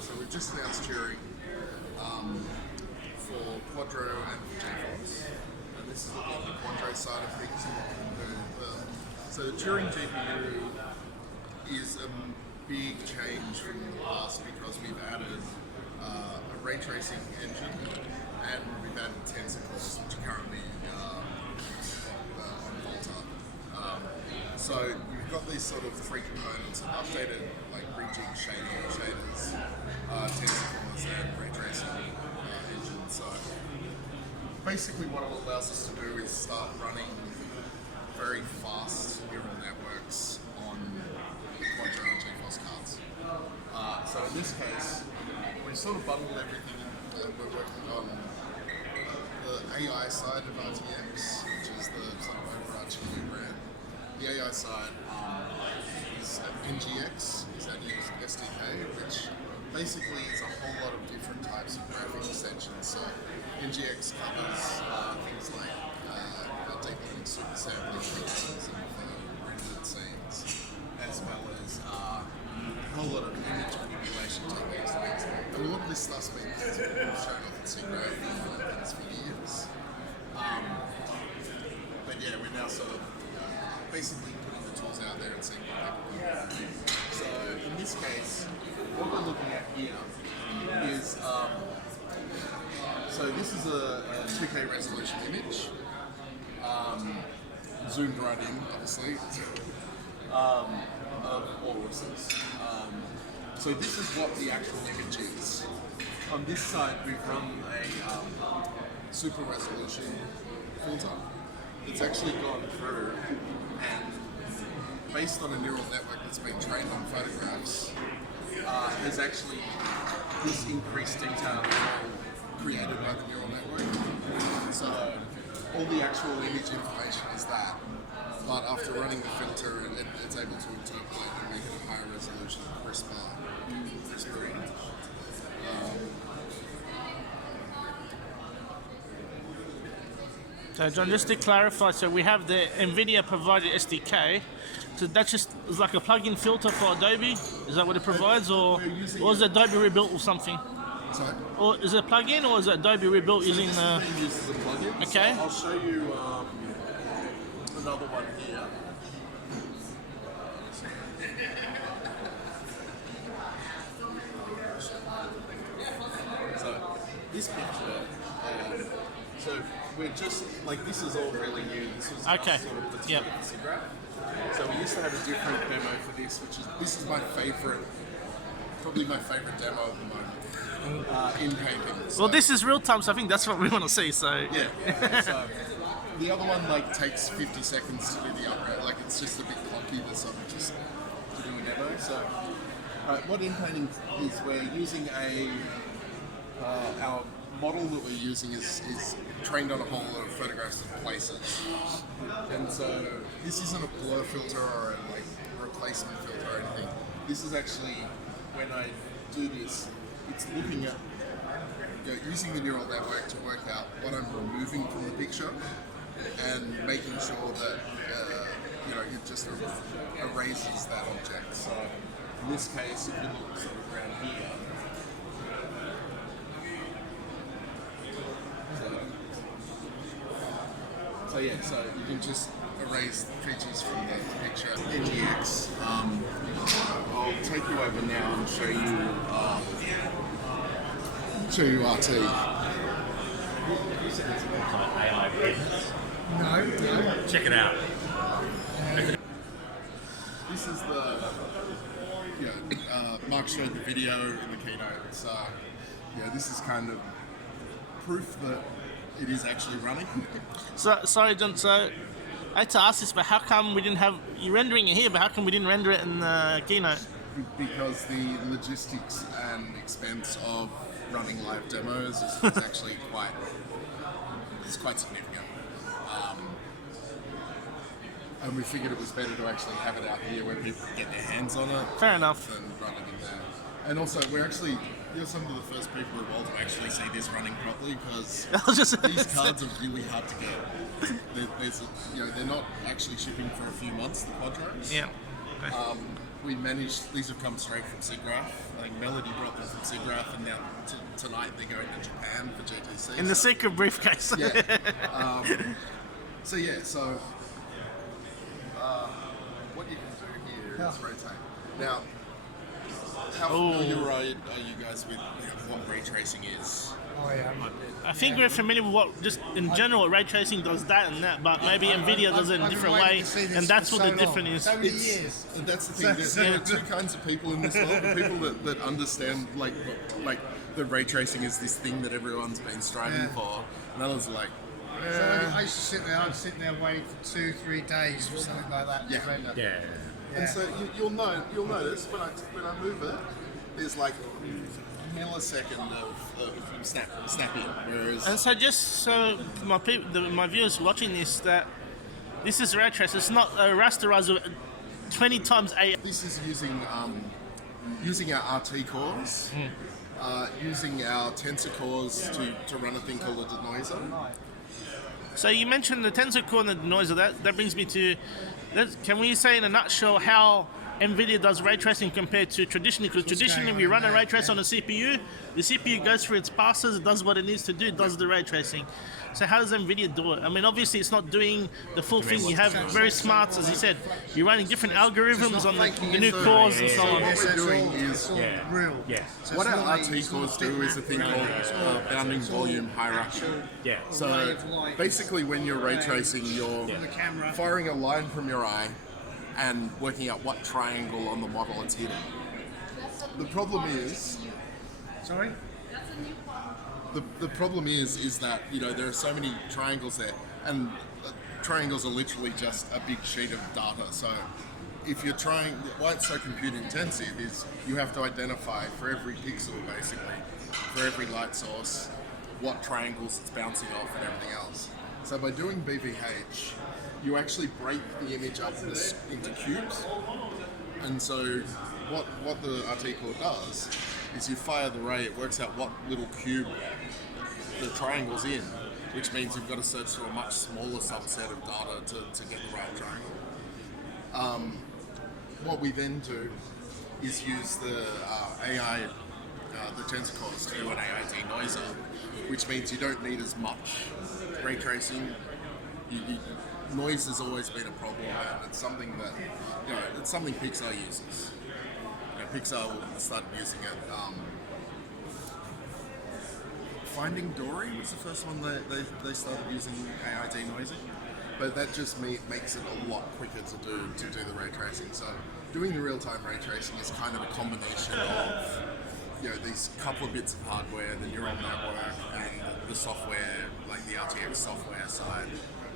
So we've just announced Turing for Quadro and GeForce, and this is looking at the Quadro side of things. So the Turing GPU is a big change from the past because we've added a ray tracing engine and we've added tensor cores, which are currently on Volta. So you've got these sort of three components: an updated like rejig shaders, tensor cores, and ray tracing engine. So basically, what it allows us to do is start running very fast neural networks on the Quadro and GeForce cards. So in this case, we've sort of bundled everything and we're working on the AI side of RTX, which is the sort of overarching new brand. The AI side is NGX, is that used SDK, which basically is a whole lot of different types of graphic extensions. So NGX covers things like deep learning super sampling features and rendered scenes, as well as a whole lot of image manipulation techniques. And a lot of this stuff's been shown off in SIGGRAPH and things for years. But yeah, we're now sort of basically putting the tools out there and seeing what people can do. So in this case, what we're looking at here is, so this is a 2K resolution image, zoomed right in, obviously, of walruses. So this is what the actual image is. On this side, we've run a super resolution filter. It's actually gone through and, based on a neural network that's been trained on photographs, has actually this increased detail created by the neural network. So all the actual image information is that, but after running the filter, it's able to interpolate and make it a higher resolution, crisper image. So John, just to clarify, so we have the NVIDIA provided SDK, so that's just like a plug-in filter for Adobe? Is that what it provides, or is it Adobe rebuilt or something? Sorry? Or is it a plug-in, or is it Adobe rebuilt using the... This is being used as a plug-in. Okay. So I'll show you another one here. So this picture, so we're just, like, this is all really new. This was Okay. sort of the Yep. SIGGRAPH. So we used to have a different demo for this, this is my favorite, probably my favorite demo at the moment, in painting. So, Well, this is real time, so I think that's what we want to see, so... yeah. So the other one like takes 50 seconds to do the upgrade. Like, it's just a bit clunky. That's sort of just to do a demo. So what in painting is, we're using our model that we're using is trained on a whole lot of photographs of places, and so this isn't a blur filter or a like replacement filter or anything. This is actually, when I do this, it's looking at, using the neural network to work out what I'm removing from the picture and making sure that it just erases that object. So in this case, if you look sort of around here, so yeah, so you can just erase features from the picture. NGX, I'll take you over now and show you RT. No. Check it out. This is the, Mark showed the video in the keynote. So this is kind of proof that it is actually running. So, sorry, John, so I had to ask this, but how come we didn't have... You're rendering it here, but how come we didn't render it in the keynote? Because the logistics and expense of running live demos is actually quite significant. And we figured it was better to actually have it out here where people can get their hands on it. Fair enough. Than run it in there. And also, you're some of the first people in the world to actually see this running properly, because these cards are really hard to get. They're not actually shipping for a few months, the Quadros. Yeah. Okay. we managed. These have come straight from SIGGRAPH. I think Melody brought them from SIGGRAPH, and now tonight they're going to Japan for GTC. In the secret briefcase. Yeah. So what you can do here is rotate. Now, how familiar are you guys with what ray tracing is? Oh yeah. I think we're familiar with what, just in general, ray tracing does that and that, but maybe NVIDIA does it in a different way, and that's what the difference is. So many years. That's the thing. There are two kinds of people in this world: the people that understand like the ray tracing is this thing that everyone's been striving for, and others are like. So I used to sit there. I'd sit there waiting for 2-3 days for something like that. Yeah. And so you'll notice when I move it, there's like a millisecond of snapping, whereas. And so just so my viewers watching this, that this is ray trace. It's not a rasterizer 20 times AI. This is using our RT cores, using our tensor cores to run a thing called a denoiser. So you mentioned the tensor core and the denoiser. That brings me to, can we say in a nutshell how NVIDIA does ray tracing compared to traditionally? Because traditionally we run a ray trace on a CPU. The CPU goes through its passes, it does what it needs to do, it does the ray tracing. So how does NVIDIA do it? I mean, obviously it's not doing the full thing. You have very smart, as you said, you're running different algorithms on the new cores and so on. What we're doing is real. So what our RT cores do is a thing called bounding volume hierarchy. Yeah. So basically, when you're ray tracing, you're firing a line from your eye and working out what triangle on the model it's hitting. The problem is, Sorry. the problem is that there are so many triangles there, and triangles are literally just a big sheet of data. So if you're trying, why it's so compute intensive is you have to identify for every pixel, basically, for every light source, what triangles it's bouncing off and everything else. So by doing BVH, you actually break the image up into cubes. And so what the RT core does is you fire the ray, it works out what little cube the triangle's in, which means you've got to search through a much smaller subset of data to get the right triangle. What we then do is use the AI, the tensor cores to do an AI denoiser, which means you don't need as much ray tracing. Noise has always been a problem, and it's something that it's something Pixar uses. Pixar started using it. Finding Dory was the first one they started using AI denoising, but that just makes it a lot quicker to do the ray tracing. So doing the real-time ray tracing is kind of a combination of these couple of bits of hardware, the neural network, and the software, like the RTX software side,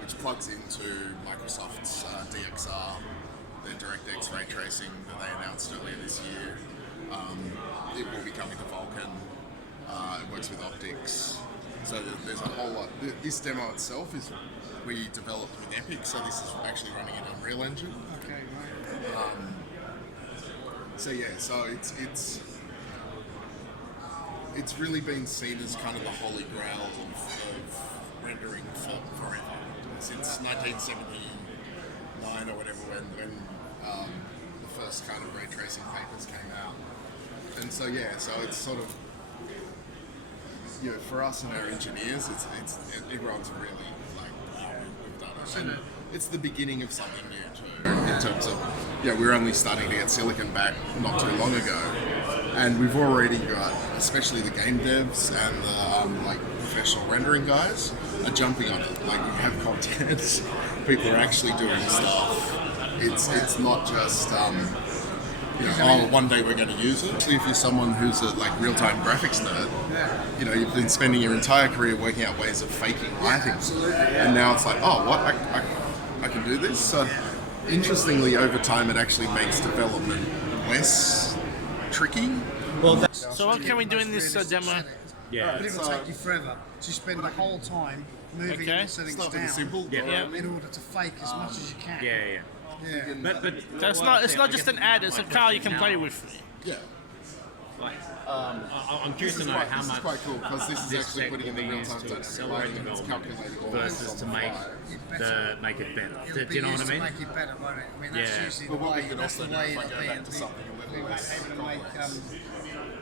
which plugs into Microsoft's DXR, their DirectX ray tracing that they announced earlier this year. It will be coming to Vulkan. It works with optics. So there's a whole lot. This demo itself is we developed with Epic, so this is actually running in Unreal Engine. Okay, right. So it's really been seen as kind of the holy grail of rendering forever. Since 1979 or whatever, when the first kind of ray tracing papers came out. And so it's sort of, for us and our engineers, everyone's really like, we've done it. And it's the beginning of something new too, in terms of, we're only starting to get silicon back not too long ago. And we've already got, especially the game devs and the professional rendering guys are jumping on it. Like, you have content, people are actually doing stuff. It's not just one day we're going to use it. Actually, if you're someone who's a real-time graphics nerd, you've been spending your entire career working out ways of faking lighting, and now it's like, I can do this. So interestingly, over time, it actually makes development less tricky. So what can we do in this demo? Yeah. But it will take you forever. So you spend the whole time moving and settings down simple. in order to fake as much as you can. Yeah. Yeah. So it's not just an ad, it's a car you can play with. Yeah. Like, I'm curious to know how This much is quite cool because this is this actually tech putting in will the be real-time used to dynamic accelerate lighting and it's development calculated all versus this to on the make fly. make it better. It'll Do be you know what used I mean? to make it better, won't it? I mean, that's Yeah. usually But the what we way, can that's the also do, way if I it'll go be. back to something a little less Able to make, complex,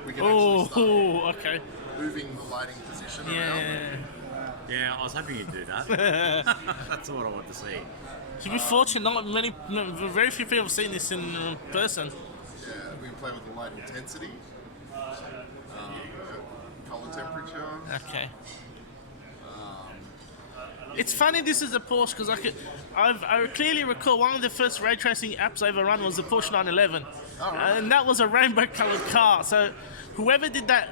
we can actually start Oh, okay. moving the lighting position Yeah. around. Yeah, I was hoping you'd do that. That's what I want to see. To be fortunate, very few people have seen this in person. Yeah, we can play with the light intensity, color temperature. Okay. It's funny this is a Porsche because I clearly recall one of the first ray tracing apps I ever run was the Porsche 911, and that was a rainbow-colored car. So whoever did that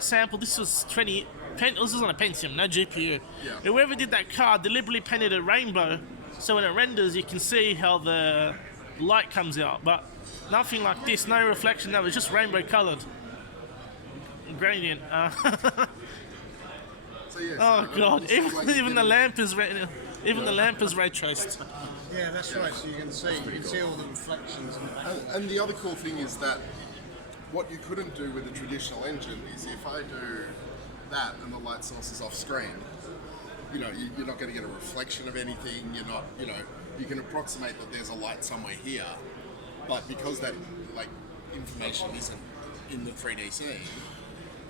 sample, this was this was on a Pentium, no GPU. Yeah. Whoever did that car deliberately painted a rainbow, so when it renders, you can see how the light comes out, but nothing like this, no reflection. That was just rainbow-colored gradient. So yeah, Oh so, god! this is like Even the lamp is ray traced. Yeah, that's right. So you can see all the reflections in the back. And the other cool thing is that what you couldn't do with a traditional engine is if I do that and the light source is off screen, you know, you're not going to get a reflection of anything. You're not, you know, you can approximate that there's a light somewhere here, but because that like information isn't in the 3D scene,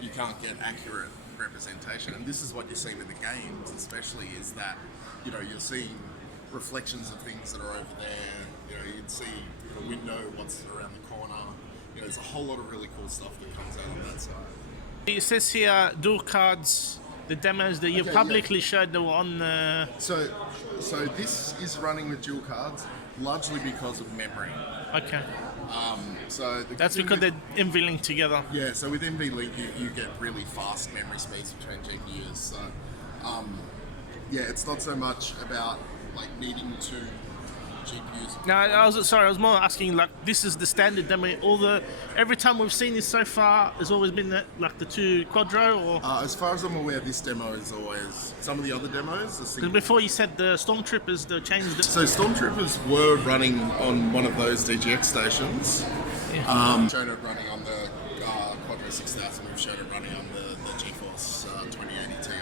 you can't get accurate representation. And this is what you see with the games, especially, is that, you know, you're seeing reflections of things that are over there. You know, you'd see a window, what's around the corner. You know, there's a whole lot of really cool stuff that comes out on that side. It says here dual cards. The demos that you Okay, publicly showed that were on the. So this is running with dual cards largely because of memory. Okay. So the That's good because thing they're NVLink together. Yeah, so with NVLink you get really fast memory speeds between GPUs. So yeah, it's not so much about like needing two GPUs. No, I was more asking like this is the standard demo. Every time we've seen this so far, has always been like the two Quadro or. As far as I'm aware, this demo is always some of the other demos. Because before you said the Stormtroopers, they changed it. So Stormtroopers were running on one of those DGX stations. We've shown it running on the Quadro 6000. We've shown it running on the GeForce 2080 Ti.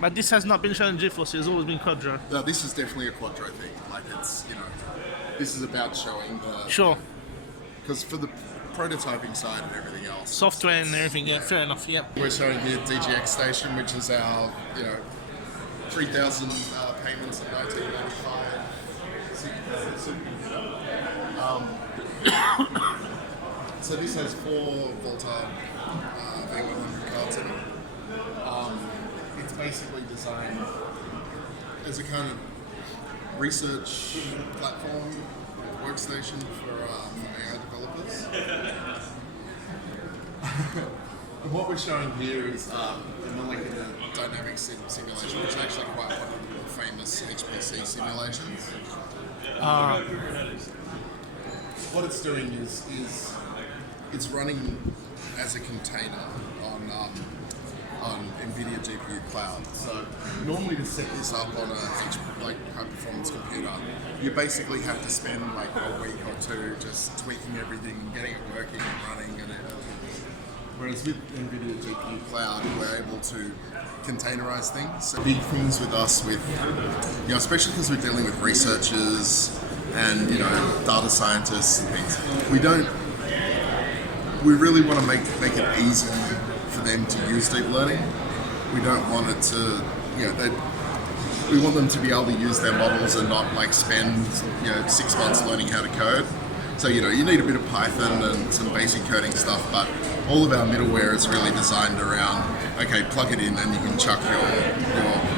But this has not been shown in GeForce. It's always been Quadro. No, this is definitely a Quadro thing. Like it's, you know, this is about showing the Sure. because for the prototyping side and everything else, Software and everything. Yeah, fair enough. Yep. we're showing here DGX station, which is our, you know, 3,000 payments of 1995. So this has 4 Volta V100 cards in it. It's basically designed as a kind of research platform, workstation for AI developers. And what we're showing here is the molecular dynamics simulation, which is actually quite one of the famous HPC simulations. What it's doing is it's running as a container on NVIDIA GPU Cloud. So normally to set this up on a high performance computer, you basically have to spend like a week or two just tweaking everything, getting it working and running. Whereas with NVIDIA GPU Cloud, we're able to containerize things. So big things with us, you know, especially because we're dealing with researchers and, you know, data scientists and things. We really want to make it easy for them to use deep learning. We don't want it to, you know, we want them to be able to use their models and not like spend, you know, 6 months learning how to code. So, you know, you need a bit of Python and some basic coding stuff, but all of our middleware is really designed around, okay, plug it in and you can chuck your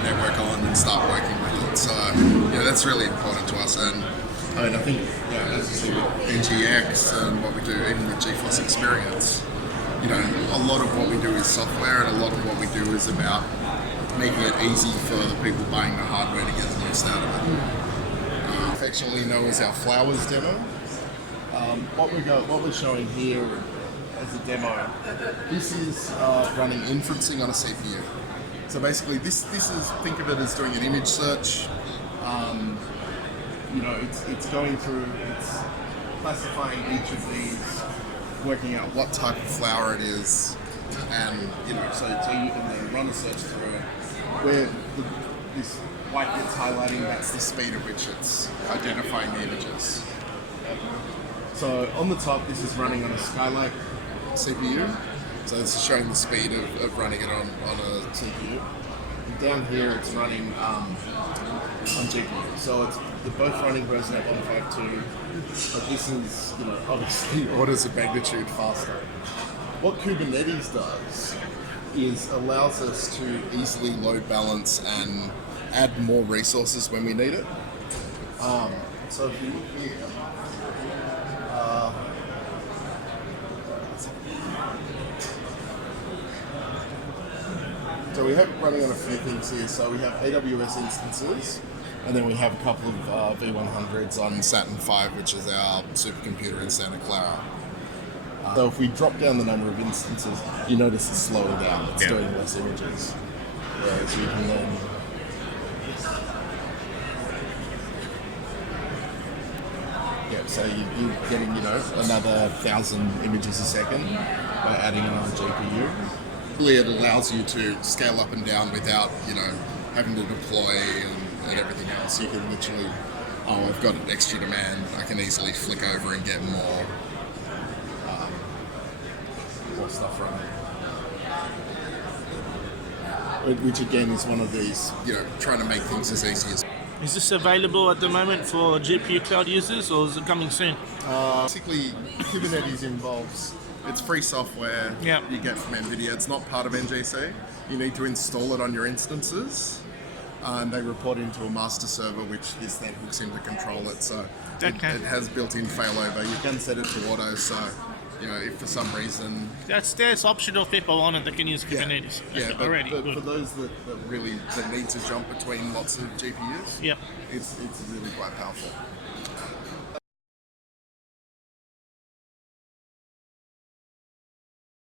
network on and start working with it. So, you know, that's really important to us. And I mean, I think, you know, as you see with NGX and what we do, even with GeForce Experience, you know, a lot of what we do is software and a lot of what we do is about making it easy for the people buying the hardware to get the most out of it. Affectionately known as our Flowers demo. What we're showing here as a demo, this is running inferencing on a CPU. So basically, this is, think of it as doing an image search. You know, it's going through, it's classifying each of these working out what type of flower it is, and so you can then run a search through it. Where this white bit's highlighting, that's the speed at which it's identifying the images. So on the top, this is running on a Skylake CPU. So this is showing the speed of running it on a CPU. And down here, it's running on GPU. So they're both running Resonate 152, but this is obviously orders of magnitude faster. What Kubernetes does is allows us to easily load balance and add more resources when we need it. So if you look here, so we have running on a few things here. So we have AWS instances, and then we have a couple of V100s on Saturn V, which is our supercomputer in Santa Clara. So if we drop down the number of instances, you notice it's slowing down. It's doing less images. Whereas you can then so you're getting another 1,000 images a second by adding another GPU. Really, it allows you to scale up and down without having to deploy and everything else. You can literally, I've got an extra demand, I can easily flick over and get more stuff running. Which again is one of these, trying to make things as easy as. Is this available at the moment for GPU cloud users, or is it coming soon? Basically, Kubernetes involves, it's free software you get from NVIDIA. It's not part of NGC. You need to install it on your instances, and they report into a master server, which this then hooks in to control it. So it has built-in failover. You can set it to auto, so if for some reason... There's optional people on it that can use Kubernetes. Already. But for those that need to jump between lots of GPUs, it's really quite powerful.